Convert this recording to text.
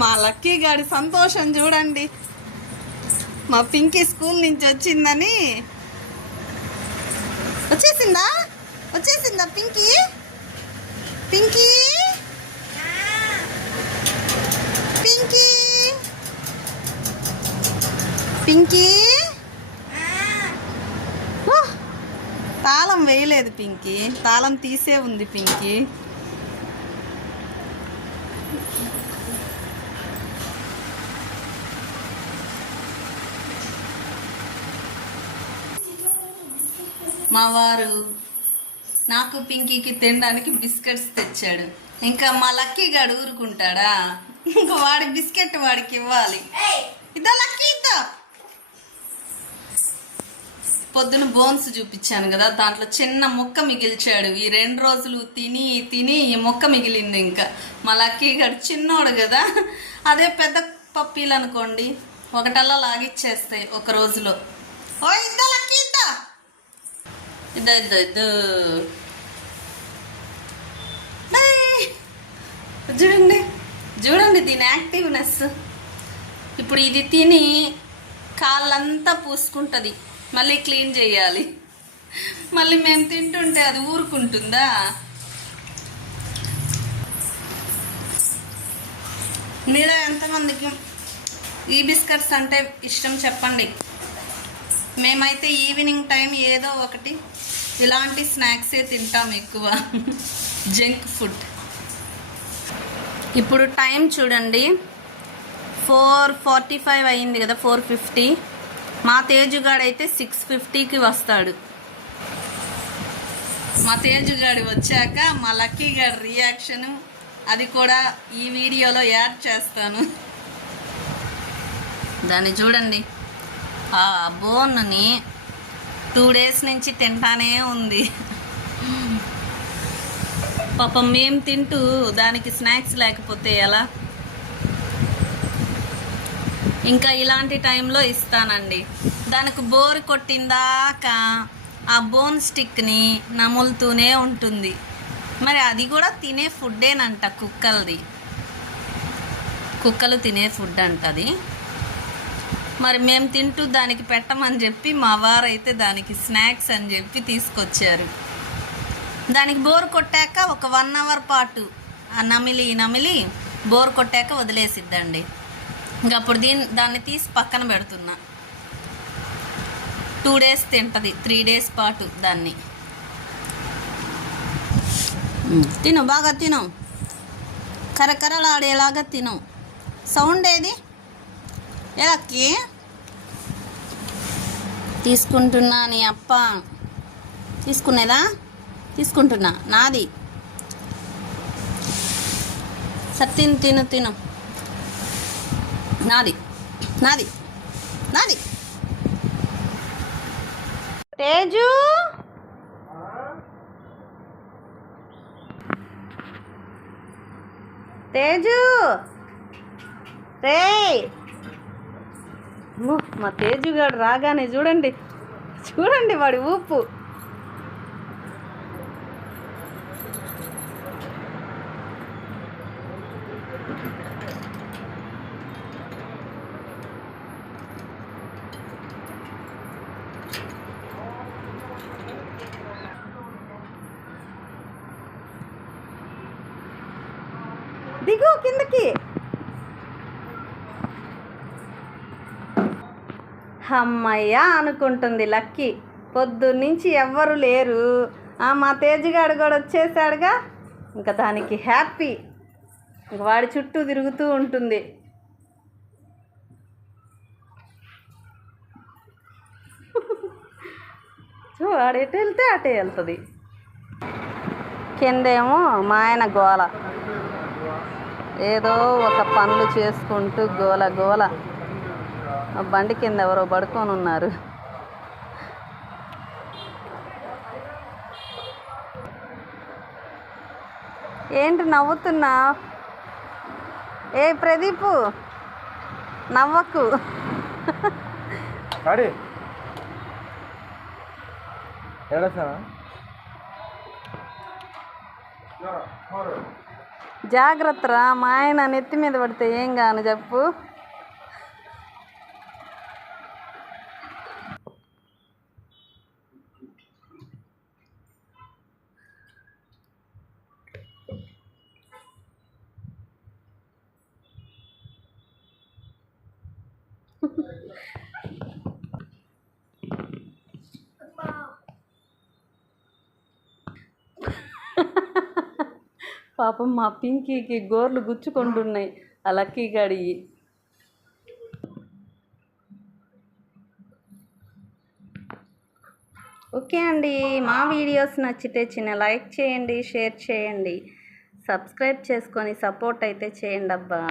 మా లక్కీ గాడి సంతోషం చూడండి. మా పింకీ స్కూల్ నుంచి వచ్చిందని. వచ్చేసిందా పింకీ? పింకీ పింకీ పింకీ తాళం వేయలేదు పింకీ, తాళం తీసే ఉంది పింకీ. మా వారు నాకు పింకీకి తినడానికి బిస్కెట్స్ తెచ్చాడు. ఇంకా మా లక్కీ గాడు ఊరుకుంటాడా? ఇంకా వాడి బిస్కెట్ వాడికి ఇవ్వాలి. ఇద్దా లక్కీ ఇద్దా. పొద్దున బోన్స్ చూపించాను కదా, దాంట్లో చిన్న ముక్క మిగిల్చాడు. ఈ 2 రోజులు తిని తిని ఈ ముక్క మిగిలింది. ఇంకా మా లక్కీ గాడు చిన్నోడు కదా, అదే పెద్ద పప్పీలు అనుకోండి ఒకటల్లా లాగిచ్చేస్తాయి ఒక రోజులో. ఓ ఇద్దా లక్కీ ఇద్దా. ఇద్దా ఇద్దా ఇద్దా. చూడండి చూడండి దీని యాక్టివ్నెస్. ఇప్పుడు ఇది తిని కాళ్ళంతా పూసుకుంటుంది, మళ్ళీ క్లీన్ చేయాలి. మళ్ళీ మేము తింటుంటే అది ఊరుకుంటుందా? మీలో ఎంతమందికి ఈ బిస్కెట్స్ అంటే ఇష్టం చెప్పండి. మేమైతే ఈవినింగ్ టైం ఏదో ఒకటి ఇలాంటి స్నాక్సే తింటాం ఎక్కువ, జంక్ ఫుడ్. ఇప్పుడు టైం చూడండి 4:45 అయింది కదా, 4:50. మా తేజుగాడైతే 6:50కి వస్తాడు. మా తేజుగాడి వచ్చాక మా లక్కీ గాడి రియాక్షను అది కూడా ఈ వీడియోలో యాడ్ చేస్తాను. దాన్ని చూడండి, ఆ బోన్ని 2 డేస్ నుంచి తింటానే ఉంది. పాపం మేము తింటూ దానికి స్నాక్స్ లేకపోతే ఎలా? ఇంకా ఇలాంటి టైంలో ఇస్తానండి. దానికి బోర్ కొట్టిందాక ఆ బోన్ స్టిక్ని నములుతూనే ఉంటుంది. మరి అది కూడా తినే ఫుడ్డేనంట, కుక్కలు తినే ఫుడ్ అంటది. మరి మేము తింటూ దానికి పెట్టమని చెప్పి మా వారైతే దానికి స్నాక్స్ అని చెప్పి తీసుకొచ్చారు. దానికి బోర్ కొట్టాక ఒక 1 అవర్ పాటు ఆ నమిలి బోర్ కొట్టాక వదిలేసిద్దండి. ఇంకా అప్పుడు దాన్ని తీసి పక్కన పెడుతున్నా. 2 డేస్ తింటుంది, 3 డేస్ పాటు దాన్ని. తిను, బాగా తిను, కరకరలాడేలాగా తిను. సౌండ్ ఏది? ఎలాకి తీసుకుంటున్నా నీ అప్ప. తీసుకునేదా? తీసుకుంటున్నా, నాది. సరే తిను నాది. తేజు రే, మా తేజుగాడు రాగానే చూడండి వాడి ఊపు. దిగు కిందకి. అమ్మయ్యా అనుకుంటుంది లక్కీ. పొద్దున్నుంచి ఎవ్వరు లేరు, మా తేజుగాడు కూడా వచ్చేసాడుగా. ఇంకా దానికి హ్యాపీ. ఇంక వాడి చుట్టూ తిరుగుతూ ఉంటుంది. వాడు ఎటు వెళ్తే అటే వెళ్తుంది. కిందేమో మా ఆయన గోల, ఏదో ఒక పనులు చేసుకుంటూ గోల. బండి కింద ఎవరో పడుకొని ఉన్నారు. ఏంటి నవ్వుతున్నా? ఏ ప్రదీపు, నవ్వకు. జాగ్రత్త రా, మా ఆయన నెత్తి మీద పడితే ఏం కాను చెప్పు. పాపం మా పింకీకి గోర్లు గుచ్చుకుంటున్నాయి ఆ లక్కీ గడియి. ఓకే అండి, మా వీడియోస్ నచ్చితే చిన్న లైక్ చేయండి, షేర్ చేయండి, సబ్స్క్రైబ్ చేసుకొని సపోర్ట్ అయితే చేయండి అబ్బా.